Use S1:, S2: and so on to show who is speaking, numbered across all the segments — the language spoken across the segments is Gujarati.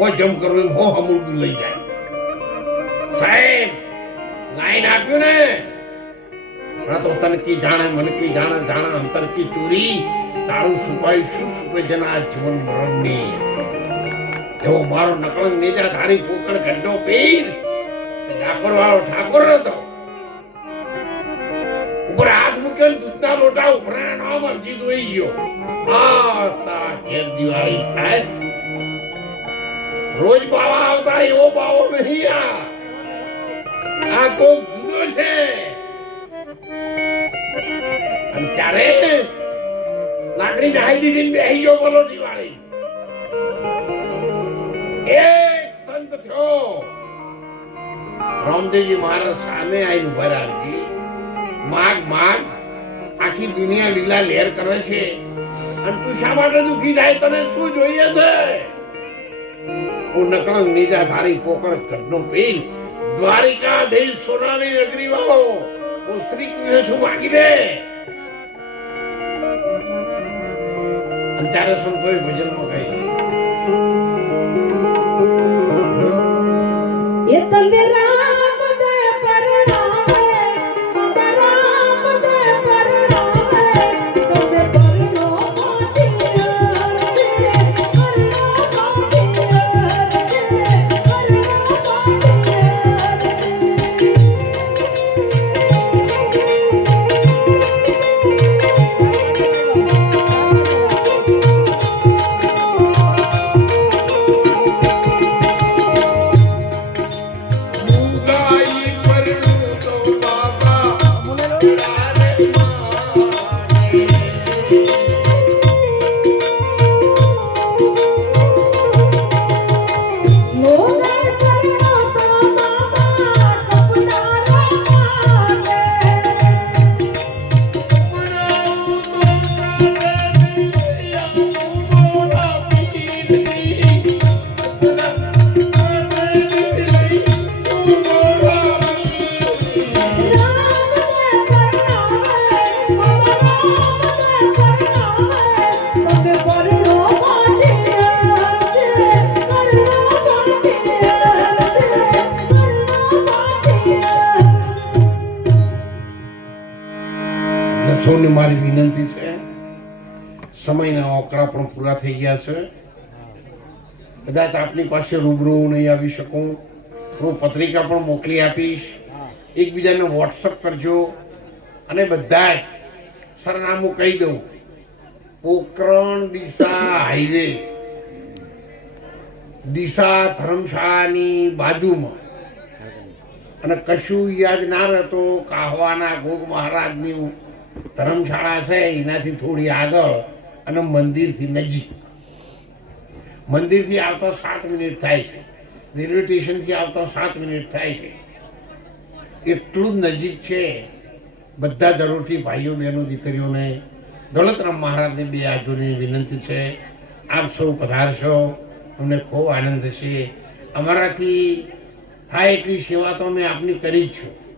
S1: હો કરવું હો હમુરદું લઈ જાય. સાહેબ, લાઈન આપ્યું ને? ના તો તન કી જાણે, મન કી જાણે જાણે અંતર કી ચોરી, તારું સુપાઈ શું સુપે જના આ જીવન મરણની? એવો મારો નકળ નેજા ધારી પોકળ ગંડો પીર ઠાકોર વાળો ઠાકોર હતો. ઉપર હાથ મૂકેલ દૂધના લોટા ઉપરા નામ અરજી જોઈ ગયો. આ તારા ઘેર દિવાળી થાય. રોજ બાવા આવતા એવો બાવો નહીં આ. આ કોક જુદો છે. અને ત્યારે લાકડી નાહી દીધી બેહી ગયો બોલો દિવાળી. એક તંત થયો. રામદેવજી મહારાજ સામે આવીને ઊભા માગ માગ, આખી દુનિયા લીલા લહેર કરે છે. અને તું શા માટે દુખી થાય? તને શું જોઈએ છે? હું નકળંગ નીજા ધારી પોકળ ઘટનો પીલ દ્વારિકા દેશ સોનાની નગરી વાળો હું શ્રી કૃષ્ણ છું માગી અને ત્યારે સંતોએ ભજનમાં કહ્યું
S2: એ તને
S1: સૌને મારી વિનંતી છે. સમયના ઓકળા પણ પૂરા થઈ ગયા છે. કદાચ આપની પાસે રૂબરૂ નહીં આવી શકું. હું પત્રિકા પણ મોકલી આપીશ. એકબીજાને વોટ્સઅપ કરજો. અને બધા જ સરનામું કહી દઉં. પોકરણ ડીસા હાઈવે ડીસા ધર્મશાળાની બાજુમાં. અને કશું યાદ ના રહેતો કાહવાના ગોગ મહારાજની ધર્મશાળા છે, એનાથી થોડી આગળ અને મંદિરથી નજીક. મંદિરથી આવતો સાત મિનિટ થાય છે. રેલવે સ્ટેશનથી આવતો સાત મિનિટ થાય છે. એટલું નજીક છે બધા જરૂરથી ભાઈઓ બહેનો દીકરીઓને, દોલતરામ મહારાજને બે આજુની વિનંતી છે. આપ સૌ પધારશો. અમને ખૂબ આનંદ થશે. અમારાથી થાય એટલી સેવા તો અમે આપની કરી જ છું.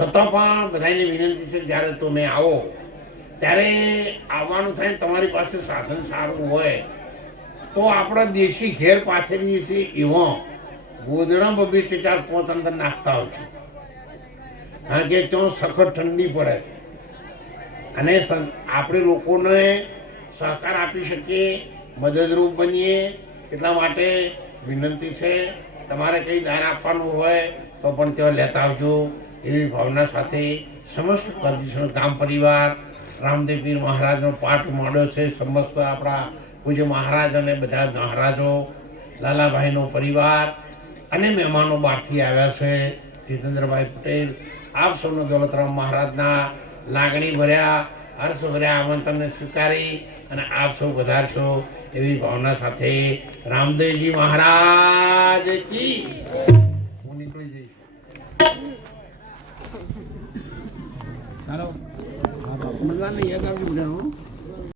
S1: છતાં પણ બધાને વિનંતી છે, જ્યારે તમે આવો, ત્યારે આવવાનું થાય તમારી પાસે સાધન સારું હોય, તો આપણા દેશી ઘેર પાથરીએ છીએ એવો ગોદડા બબે ચાર પોત અંદર નાખતા હોય છે. કારણ કે ત્યાં સખત ઠંડી પડે છે. અને આપણે લોકોને સહકાર આપી શકીએ, મદદરૂપ બનીએ, એટલા માટે વિનંતી છે. તમારે કંઈ દાન આપવાનું હોય તો પણ ત્યાં લેતા આવજો. એવી ભાવના સાથે સમસ્ત કરજીસણ ગામ પરિવાર, રામદેવ પીર મહારાજનો પાઠ માંડ્યો છે. સમસ્ત આપણા પૂજ્ય મહારાજ અને બધા મહારાજો, લાલાભાઈનો પરિવાર અને મહેમાનો બહારથી આવ્યા છે. જીતેન્દ્રભાઈ પટેલ, આપ સૌનો દોલતરામ મહારાજના લાગણી ભર્યા, હર્ષ ભર્યા, આમંત્રણને સ્વીકારી અને આપ સૌ વધારશો એવી ભાવના સાથે રામદેવજી મહારાજ કી. ચાલો બધાને યાદ આવજો બધાનું